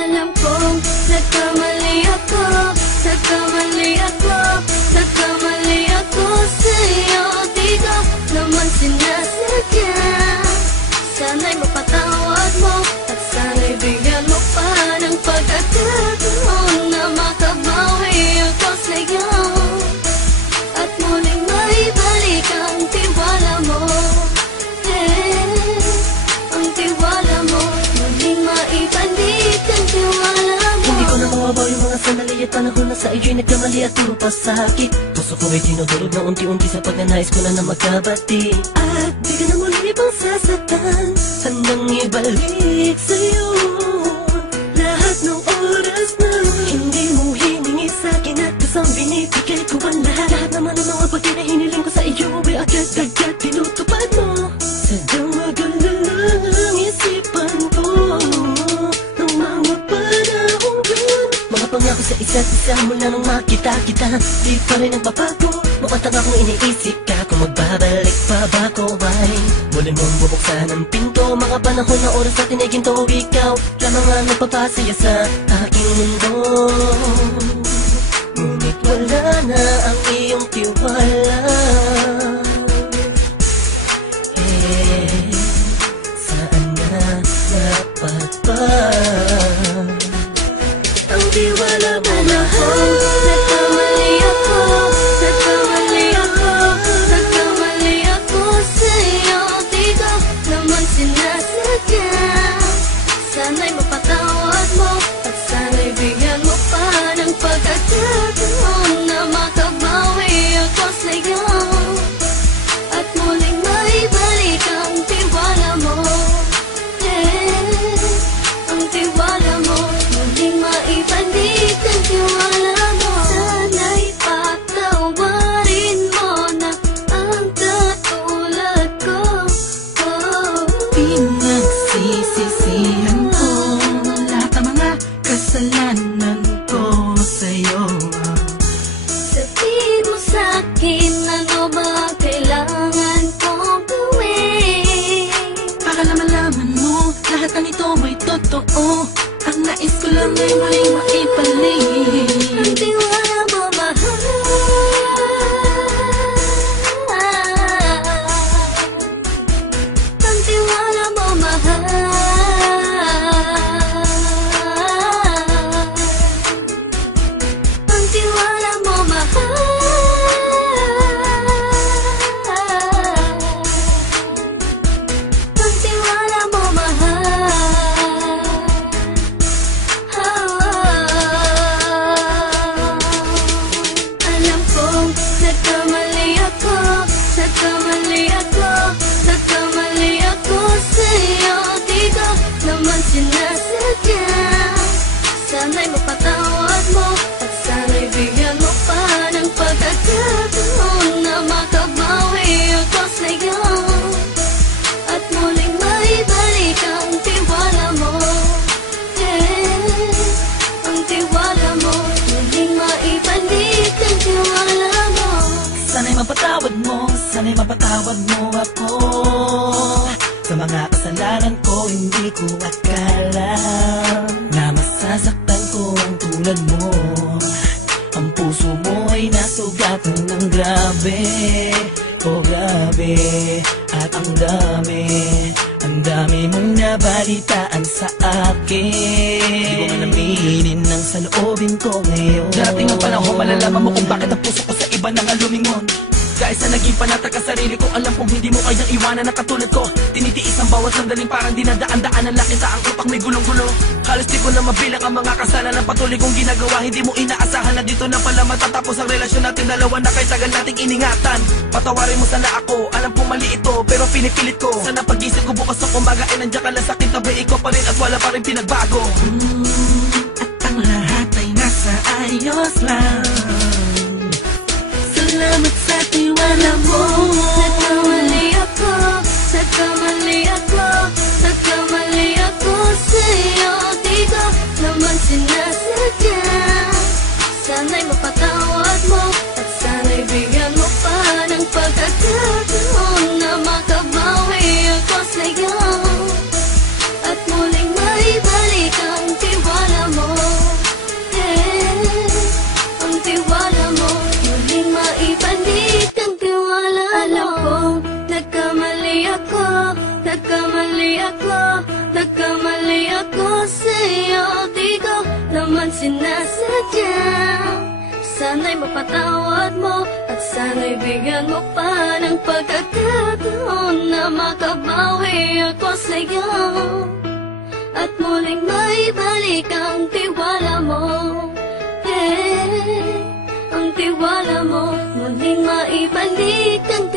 Alam kong nagkamali ako, nagkamali ako, nagkamali ako sa'yo. Di ko naman sinasadya. Sana'y mapatawad mo at sana'y bigyan mo pa ng pagkakataon na makabawi ako sa'yo at muling maibalik ang tiwala mo. Ang tiwala mo, muling maibalik ang tiwala mo. Hindi ko na mawabaw yung mga sandali at panahon na sa iyo'y nagkamali at puro pasakit. Puso ko ay tinudurog na unti-unti sa pagnanais ko na magkabati. At di ka na muli pang sasaktan, handang ibalik sa'yo lahat ng oras na hindi mo hiningi sa'kin at kusang binibigay ko ang lahat. Lahat naman ng mga bagay na hiniling ko sa iyo ay agad-agad tinutupad mo. Sadyang magulo ang isipan ko ng mga panahon yun. Mga pangako sa isa't isa mula nung makita kita, di pa rin nagbabago. Mukhang tanga kung iniisip ka kung magbabalik pa ba ko ay muli mong bubuksan ang pinto. Mga panahon na oras natin ay ginto, ikaw lamang ang nagpapasaya sa aking mundo. Ngunit wala na ang iyong tiwala. Saan na dapat ba ang tiwala mo mahal? Nagkamali ako, nagkamali ako, nagkamali ako sa'yo. Di ko naman sinasadya. Sana'y mapatawad mo at sana'y bigyan mo pa ng pagkakataon na makabawi ako sa'yo at muling maibalik ang tiwala mo. Ang tiwala mo, muling maibalik ang tiwala mo. Sana'y patawarin mo na ang katulad ko. Pinagsisisihan ko lahat ng mga kasalanan ko sa'yo. Sabihin mo sa'kin ano ba ang kailangan kong gawin Para malaman mo lahat ng ito ay totoo. Ang nais ko lang ay muling maibalik ang tiwala mo, mahal. Ang tiwala mo, mahal. Ang tiwala mo, mahal. Ang tiwala mo, mahal. Alam kong nagkamali ako, nagkamali ako, nagkamali ako sa'yo. Di ko naman sinasadya. Sana'y mapatawad mo at sana'y bigyan mo pa ng pagkakataon na makabawi ako sa'yo at muling maibalik ang tiwala mo. Ang tiwala mo, muling maibalik ang tiwala mo. Sana'y mapatawad mo, sana'y mapatawad mo ako sa mga kasalanan ko. Hindi ko akala na masasaktan ko ang tulad mo. Ang puso mo ay nasugatan ng grabe, oh grabe. At ang dami mong nabalitaan sa akin. Di ko man aminin ang saloobin ko ngayon. Darating ang panahon, malalaman mo kung bakit ang puso ko sa iba nang alumingon. Dahil sa naging panatag ka sarili ko, alam kong hindi mo kayang iwanan na katulad ko. Tinitiis ang bawat sandaling parang dinadaan-daan ang lakita ang utak may gulong-gulo. Halos di ko na mabilang ang mga kasalanan patuloy kong ginagawa. Hindi mo inaasahan na dito na pala matatapos ang relasyon natin dalawa na kahit tagal nating iningatan. Patawarin mo sana ako, alam kong mali ito pero pinipilit ko. Sana pag-isip ko bukas ng kumbaga ay nandiyan ka lang sa akin, tabi ikaw pa rin at wala pa rin pinagbago. At ang lahat ay nasa ayos lang. Salamat sa tiwala mo. Nagkamali ako, nagkamali ako, nagkamali ako sa'yo. Di ko naman sinasadya. Sana'y mapatawad mo at sana'y bigyan mo pa ng pagkakataon na makabawi ako sa'yo at muling maibalik ang tiwala ko, nagkamali ako sa'yo. Di ko naman sinasadya. Sana'y mapatawad mo at sana'y bigyan mo pa ng pagkakataon na makabawi ako sa'yo at muling maibalik ang tiwala mo. Ang tiwala mo, muling maibalik ang